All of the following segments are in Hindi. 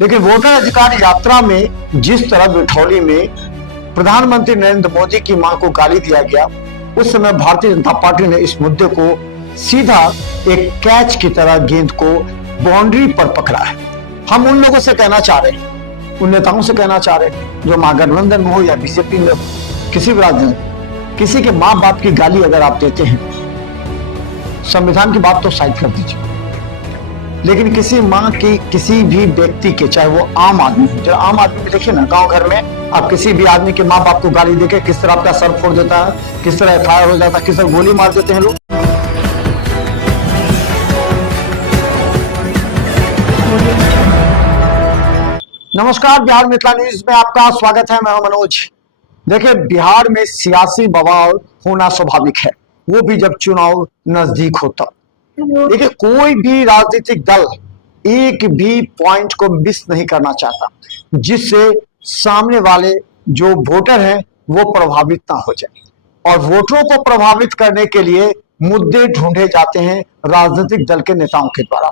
लेकिन वोटर अधिकार यात्रा में जिस तरह बिठौली में प्रधानमंत्री नरेंद्र मोदी की मां को गाली दिया गया, उस समय भारतीय जनता पार्टी ने इस मुद्दे को सीधा एक कैच की तरह गेंद को बाउंड्री पर पकड़ा है। हम उन लोगों से कहना चाह रहे हैं, उन नेताओं से कहना चाह रहे हैं जो महागठबंधन में हो या बीजेपी में हो, किसी भी राजनीति, किसी के माँ बाप की गाली अगर आप देते हैं, संविधान की बात तो साइड कर दीजिए, लेकिन किसी माँ की किसी भी व्यक्ति के, चाहे वो आम आदमी हो, जो आम आदमी में देखिए ना, गांव घर में आप किसी भी आदमी के माँ बाप को गाली देके किस तरह आपका सर फोड़ देता है, किस तरह एफआईआर हो जाता है, किस तरह गोली मार देते हैं लोग। नमस्कार, बिहार मिथिला न्यूज में आपका स्वागत है। मैं हूं मनोज। देखिए, बिहार में सियासी बवाल होना स्वाभाविक है, वो भी जब चुनाव नजदीक होता। देखिए, कोई भी राजनीतिक दल एक भी पॉइंट को मिस नहीं करना चाहता जिससे सामने वाले जो वोटर हैं वो प्रभावित ना हो जाए, और वोटरों को प्रभावित करने के लिए मुद्दे ढूंढे जाते हैं राजनीतिक दल के नेताओं के द्वारा।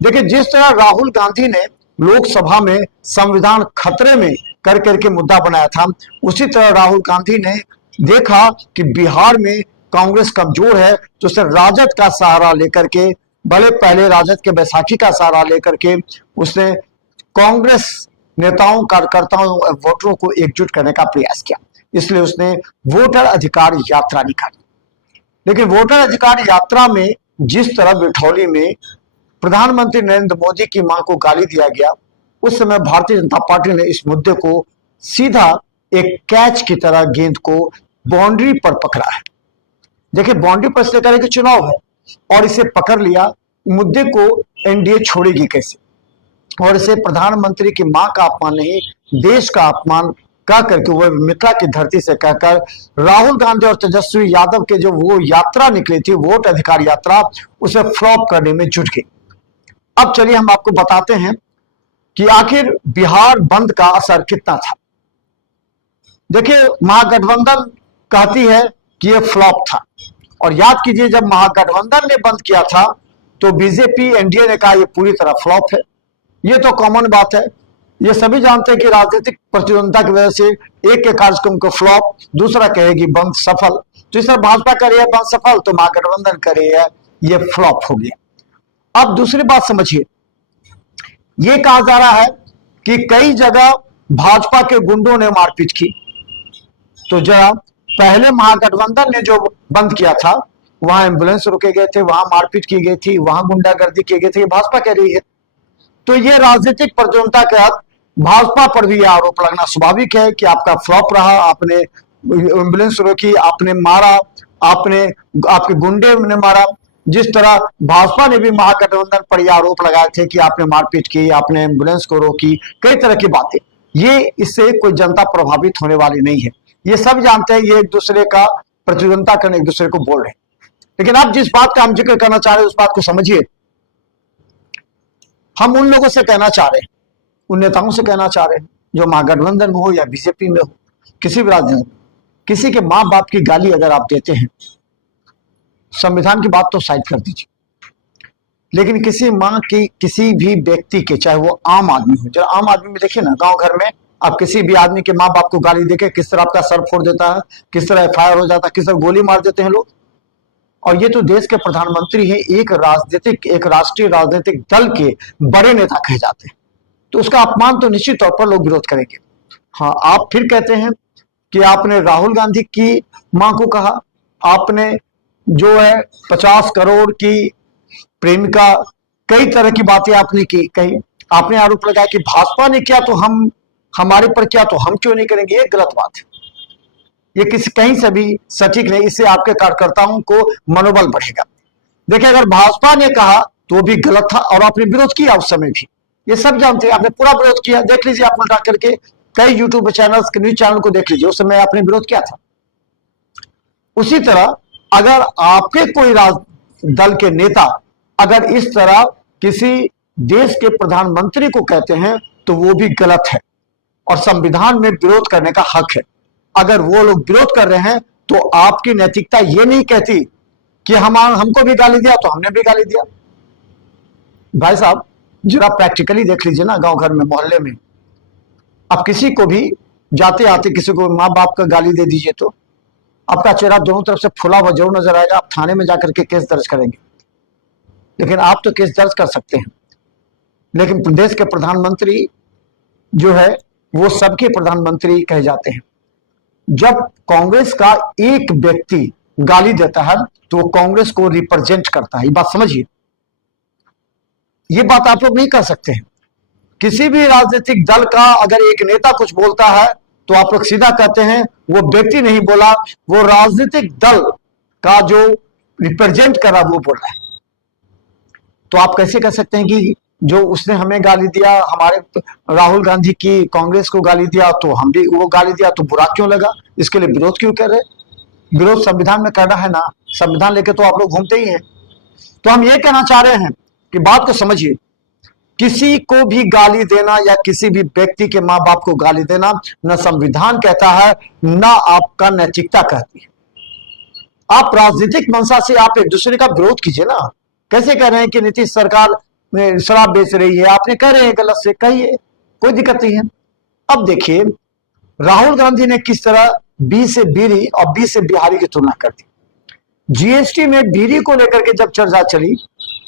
देखिए, जिस तरह राहुल गांधी ने लोकसभा में संविधान खतरे में कर करके मुद्दा बनाया था, उसी तरह राहुल गांधी ने देखा कि बिहार में कांग्रेस कमजोर है, तो उसे राजद का सहारा लेकर के, भले पहले राजद के बैसाखी का सहारा लेकर के उसने कांग्रेस नेताओं, कार्यकर्ताओं, वोटरों को एकजुट करने का प्रयास किया। इसलिए उसने वोटर अधिकार यात्रा निकाली। लेकिन वोटर अधिकार यात्रा में जिस तरह बिठौली में प्रधानमंत्री नरेंद्र मोदी की मां को गाली दिया गया, उस समय भारतीय जनता पार्टी ने इस मुद्दे को सीधा एक कैच की तरह गेंद को बाउंड्री पर पकड़ा है। देखिए, बाउंड्री पर इसलिए करें कि चुनाव है, और इसे पकड़ लिया, मुद्दे को एनडीए छोड़ेगी कैसे, और इसे प्रधानमंत्री की मां का अपमान नहीं, देश का अपमान कह करके, वो मिथिला की धरती से कहकर राहुल गांधी और तेजस्वी यादव के जो वो यात्रा निकली थी, वोट अधिकार यात्रा, उसे फ्लॉप करने में जुट गई। अब चलिए हम आपको बताते हैं कि आखिर बिहार बंद का असर कितना था। देखिए, महागठबंधन कहती है कि यह फ्लॉप था, और याद कीजिए, जब महागठबंधन ने बंद किया था तो बीजेपी, एनडीए ने कहा यह पूरी तरह फ्लॉप है। यह तो कॉमन बात है, ये सभी जानते हैं कि राजनीतिक प्रतिद्वंदता की वजह से एक के कार्यक्रम को फ्लॉप, दूसरा कहेगी बंद सफल। तो इस तरह भाजपा कर रही है बंद सफल, तो महागठबंधन कर रही है यह फ्लॉप हो गया। अब दूसरी बात समझिए, यह कहा जा रहा है कि कई जगह भाजपा के गुंडों ने मारपीट की। तो जरा पहले महागठबंधन ने जो बंद किया था, वहां एम्बुलेंस रोके गए थे, वहां मारपीट की गई थी, वहां गुंडागर्दी की गई थी, भाजपा कह रही है। तो ये राजनीतिक प्रतिद्वंदता के तहत भाजपा पर भी यह आरोप लगना स्वाभाविक है कि आपका फ्लॉप रहा, आपने एम्बुलेंस रोकी, आपने मारा, आपने, आपके गुंडे ने मारा। जिस तरह भाजपा ने भी महागठबंधन पर यह आरोप लगाए थे कि आपने मारपीट की, आपने एम्बुलेंस को रोकी, कई तरह की बातें, ये इससे कोई जनता प्रभावित होने वाली नहीं है। ये सब जानते हैं, ये एक दूसरे का प्रतिद्वंदता करने एक दूसरे को बोल रहे हैं। लेकिन आप जिस बात का हम जिक्र करना चाह रहे हैं, उस बात को समझिए। हम उन लोगों से कहना चाह रहे हैं, उन नेताओं से कहना चाह रहे हैं जो महागठबंधन में हो या बीजेपी में हो, किसी भी राजनीति, किसी के माँ बाप की गाली अगर आप देते हैं, संविधान की बात तो साइड कर दीजिए, लेकिन किसी माँ की किसी भी व्यक्ति के, चाहे वो आम आदमी हो, जो आम आदमी में देखिए ना, गांव घर में आप किसी भी आदमी के माँ बाप को गाली देके किस तरह आपका सर फोड़ देता है, किस तरह एफआईआर हो जाता है, किस तरह गोली मार देते हैं लोग। और ये तो देश के प्रधानमंत्री हैं, एक राष्ट्रीय राजनीतिक दल के बड़े नेता कहे जाते हैं, तो उसका अपमान तो निश्चित तौर पर लोग विरोध करेंगे। हाँ, आप फिर कहते हैं कि आपने राहुल गांधी की मां को कहा, आपने जो है 50 करोड़ की प्रेमिका, कई तरह की बातें आपने की, कही, आपने आरोप लगाया कि भाजपा ने किया तो हम, हमारे पर क्या तो हम क्यों नहीं करेंगे। ये गलत बात है, ये किसी कहीं से भी सटीक नहीं। इससे आपके कार्यकर्ताओं को मनोबल बढ़ेगा। देखिए, अगर भाजपा ने कहा तो भी गलत था, और आपने विरोध किया उस समय भी, ये सब जानते हैं, आपने पूरा विरोध किया। देख लीजिए, आप उल्टा करके कई यूट्यूब चैनल्स, न्यूज चैनल को देख लीजिए, उस समय आपने विरोध किया था। उसी तरह अगर आपके कोई दल के नेता अगर इस तरह किसी देश के प्रधानमंत्री को कहते हैं, तो वो भी गलत है, और संविधान में विरोध करने का हक है। अगर वो लोग विरोध कर रहे हैं, तो आपकी नैतिकता ये नहीं कहती कि हमको भी गाली दिया तो हमने भी गाली दिया। भाई साहब, जरा प्रैक्टिकली देख लीजिए ना, गांव घर में, मोहल्ले में। अब किसी को भी जाते आते किसी को माँ बाप का गाली दे दीजिए तो आपका चेहरा दोनों तरफ से फुला हुआ जरूर नजर आएगा। आप थाने में जाकर के केस दर्ज करेंगे, लेकिन आप तो केस दर्ज कर सकते हैं, लेकिन प्रदेश के प्रधानमंत्री जो है वो सबके प्रधानमंत्री कहे जाते हैं। जब कांग्रेस का एक व्यक्ति गाली देता है तो वो कांग्रेस को रिप्रेजेंट करता है, ये बात समझिए। ये बात आप लोग नहीं कर सकते हैं। किसी भी राजनीतिक दल का अगर एक नेता कुछ बोलता है तो आप लोग सीधा कहते हैं वो व्यक्ति नहीं बोला, वो राजनीतिक दल का जो रिप्रेजेंट कर रहा वो बोल रहा है। तो आप कैसे कह सकते हैं कि जो उसने हमें गाली दिया, हमारे राहुल गांधी की कांग्रेस को गाली दिया तो हम भी वो गाली दिया तो बुरा क्यों लगा, इसके लिए विरोध क्यों कर रहे? विरोध संविधान में करना है ना, संविधान लेके तो आप लोग घूमते ही हैं। तो हम ये कहना चाह रहे हैं कि बात को समझिए, किसी को भी गाली देना या किसी भी व्यक्ति के माँ बाप को गाली देना न संविधान कहता है न आपका नैतिकता कहती है। आप राजनीतिक मंशा से आप एक दूसरे का विरोध कीजिए ना। कैसे कह रहे हैं कि नीतीश सरकार शराब बेच रही है, आपने कह रहे हैं गलत से कहिए, कोई दिक्कत नहीं है। अब देखिए राहुल गांधी ने किस तरह बी से बीरी और बी से बिहारी की तुलना कर दी। जीएसटी में बीरी को लेकर के जब चर्चा चली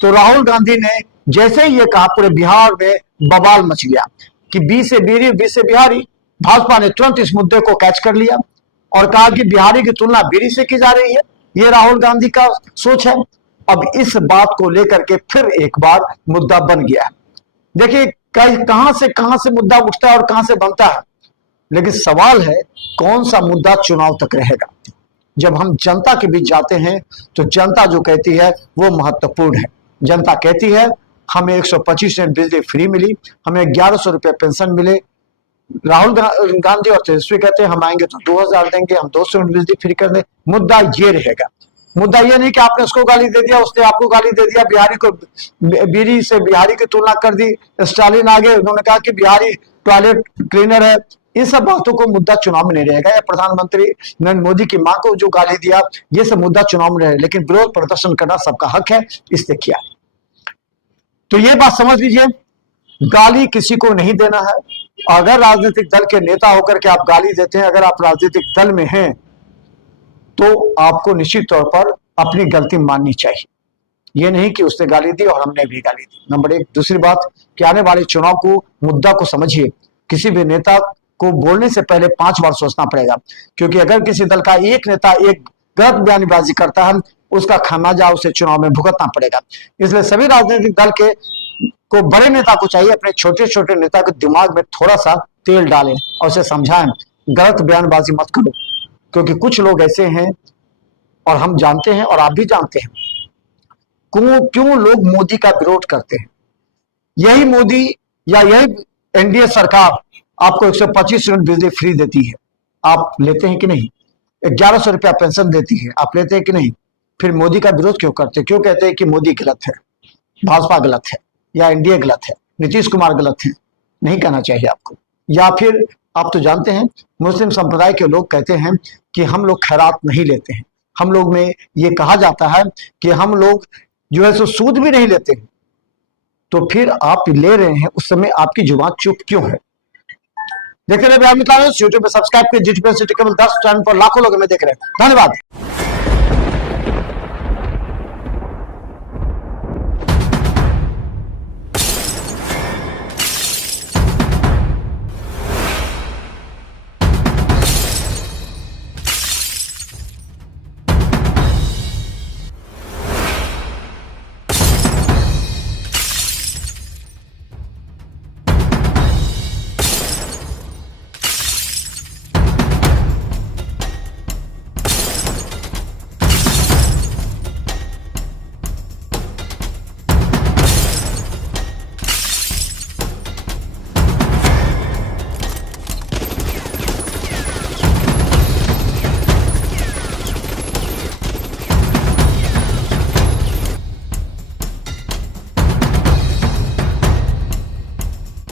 तो राहुल गांधी ने जैसे ही ये कहा पूरे बिहार में बवाल मच गया कि बी से बीरी बी से बिहारी। भाजपा ने तुरंत इस मुद्दे को कैच कर लिया और कहा कि बिहारी की तुलना बीरी से की जा रही है, ये राहुल गांधी का सोच है। अब इस बात को लेकर के फिर एक बार मुद्दा बन गया है। देखिए कहां से मुद्दा उठता है और कहां से बनता है, लेकिन सवाल है कौन सा मुद्दा चुनाव तक रहेगा। जब हम जनता के बीच जाते हैं तो जनता जो कहती है वो महत्वपूर्ण है। जनता कहती है हमें 125 यूनिट बिजली फ्री मिली, हमें 1100 रुपये पेंशन मिले। राहुल गांधी और तेजस्वी कहते हैं हम आएंगे तो 2000 देंगे, हम 200 यूनिट बिजली फ्री कर दें। मुद्दा ये रहेगा। मुद्दा ये नहीं कि आपने उसको गाली दे दिया, उसने आपको गाली दे दिया, बिहारी को बीरी से बिहारी की तुलना कर दी। स्टालिन आगे उन्होंने कहा कि बिहारी टॉयलेट क्लीनर है। इन सब बातों को मुद्दा चुनाव में नहीं रहेगा। या प्रधानमंत्री नरेंद्र मोदी की मां को जो गाली दिया, ये सब मुद्दा चुनाव में रहेगा, लेकिन विरोध प्रदर्शन करना सबका हक है, इससे क्या है। तो ये बात समझ लीजिए, गाली किसी को नहीं देना है। अगर राजनीतिक दल के नेता होकर के आप गाली देते हैं, अगर आप राजनीतिक दल में हैं तो आपको निश्चित तौर पर अपनी गलती माननी चाहिए। ये नहीं कि उसने गाली दी और हमने भी गाली दी। नंबर एक। दूसरी बात कि आने वाले चुनाव को मुद्दा को समझिए। किसी भी नेता को बोलने से पहले 5 बार सोचना पड़ेगा, क्योंकि अगर किसी दल का एक नेता एक गलत बयानबाजी करता है उसका खामियाजा उसे चुनाव में भुगतना पड़ेगा। इसलिए सभी राजनीतिक दल के को बड़े नेता को चाहिए अपने छोटे छोटे नेता के दिमाग में थोड़ा सा तेल डालें और उसे समझाएं गलत बयानबाजी मत करो, क्योंकि कुछ लोग ऐसे हैं और हम जानते हैं और आप भी जानते हैं क्यों लोग मोदी का विरोध करते हैं। यही मोदी या यही एनडीए सरकार आपको 125 यूनिट बिजली फ्री देती है, आप लेते हैं कि नहीं? 1100 रुपया पेंशन देती है, आप लेते हैं कि नहीं? फिर मोदी का विरोध क्यों करते? क्यों कहते हैं कि मोदी गलत है, भाजपा गलत है, या एनडीए गलत है, नीतीश कुमार गलत है? नहीं कहना चाहिए आपको। या फिर आप तो जानते हैं मुस्लिम संप्रदाय के लोग कहते हैं कि हम लोग खैरात नहीं लेते हैं। हम लोग में ये कहा जाता है कि हम लोग जो है सो सूद भी नहीं लेते हैं। तो फिर आप ले रहे हैं, उस समय आपकी जुबान चुप क्यों है? देखते रहे यूट्यूब पे सब्सक्राइब कीजिए। केवल 10 चैनल पर लाखों लोग हमें देख रहे हैं। धन्यवाद।